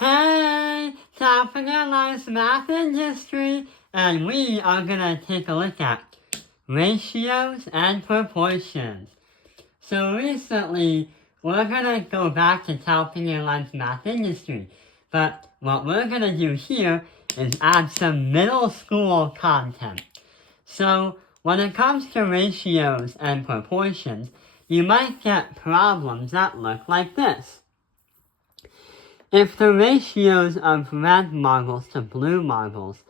Hey, Topic Analyze Math and History, and we are going to take a look at ratios and proportions. So recently, we're going to go back to Topic Analyze Math and History, but what we're going to do here is add some middle school content. So when it comes to ratios and proportions, you might get problems that look like this. If the ratios of red marbles to blue marbles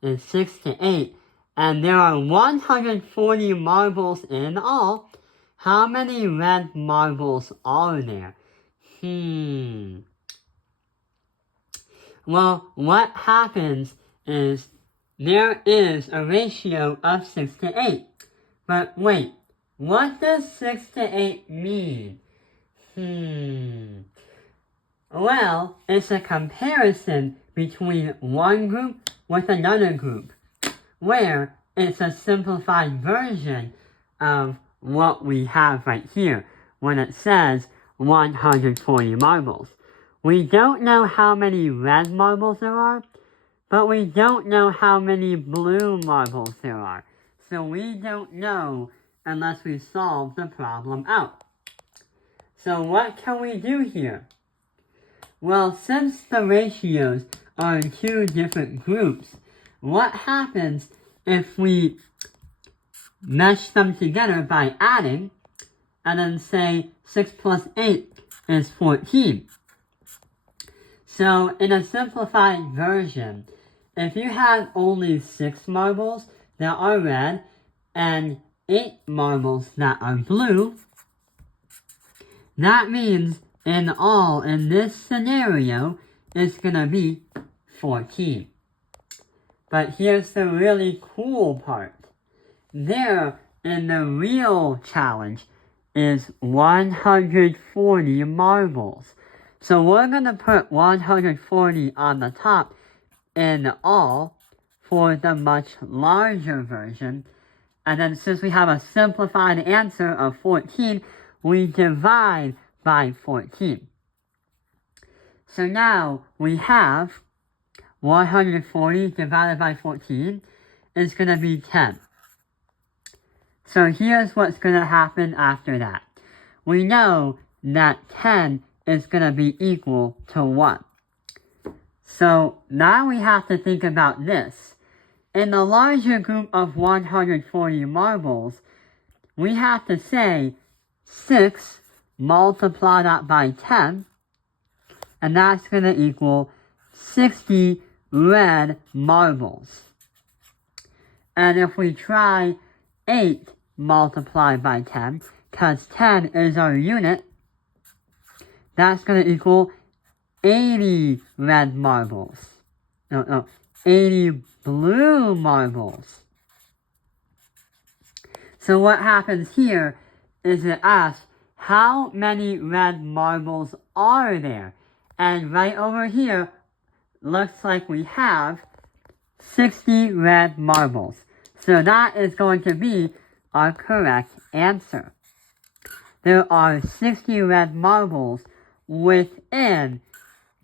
is 6 to 8, and there are 140 marbles in all, how many red marbles are there? Well, what happens is there is a ratio of 6 to 8. But wait, what does 6 to 8 mean? Well, it's a comparison between one group with another group, where it's a simplified version of what we have right here when it says 140 marbles. We don't know how many red marbles there are, but we don't know how many blue marbles there are. So we don't know unless we solve the problem out. So what can we do here? Well, since the ratios are in two different groups, what happens if we mesh them together by adding, and then say 6 plus 8 is 14? So in a simplified version, if you have only 6 marbles that are red and 8 marbles that are blue, that means in all, in this scenario, it's going to be 14. But here's the really cool part. There, in the real challenge, is 140 marbles. So we're going to put 140 on the top in all for the much larger version. And then since we have a simplified answer of 14, we divide by 14. So now we have 140 divided by 14 is going to be 10. So here's what's going to happen after that. We know that 10 is going to be equal to 1. So now we have to think about this. In the larger group of 140 marbles, we have to say 6 multiply that by 10, and that's going to equal 60 red marbles. And if we try 8 multiplied by 10, because 10 is our unit, that's going to equal 80 red marbles. 80 blue marbles. So what happens here is it asks, how many red marbles are there? And right over here, looks like we have 60 red marbles. So that is going to be our correct answer. There are 60 red marbles within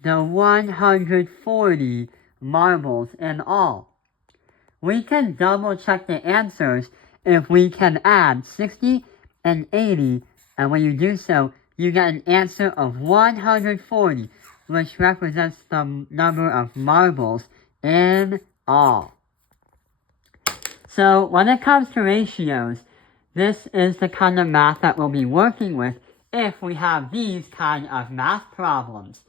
the 140 marbles in all. We can double check the answers if we can add 60 and 80, and when you do so, you get an answer of 140, which represents the number of marbles in all. So when it comes to ratios, this is the kind of math that we'll be working with if we have these kind of math problems.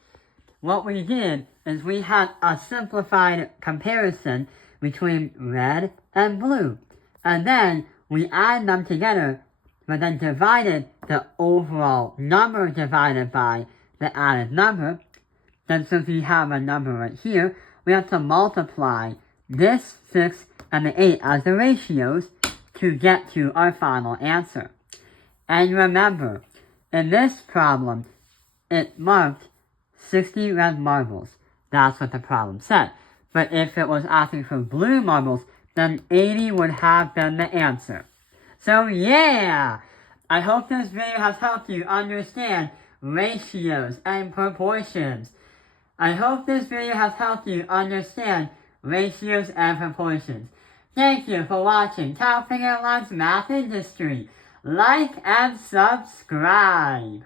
What we did is we had a simplified comparison between red and blue, and then we added them together, but then divided the overall number divided by the added number. Then since we have a number right here, we have to multiply this 6 and the 8 as the ratios to get to our final answer. And remember, in this problem, it marked 60 red marbles. That's what the problem said. But if it was asking for blue marbles, then 80 would have been the answer. So yeah! I hope this video has helped you understand ratios and proportions. I hope this video has helped you understand ratios and proportions. Thank you for watching Top Finger Lunch Math and History. Like and subscribe.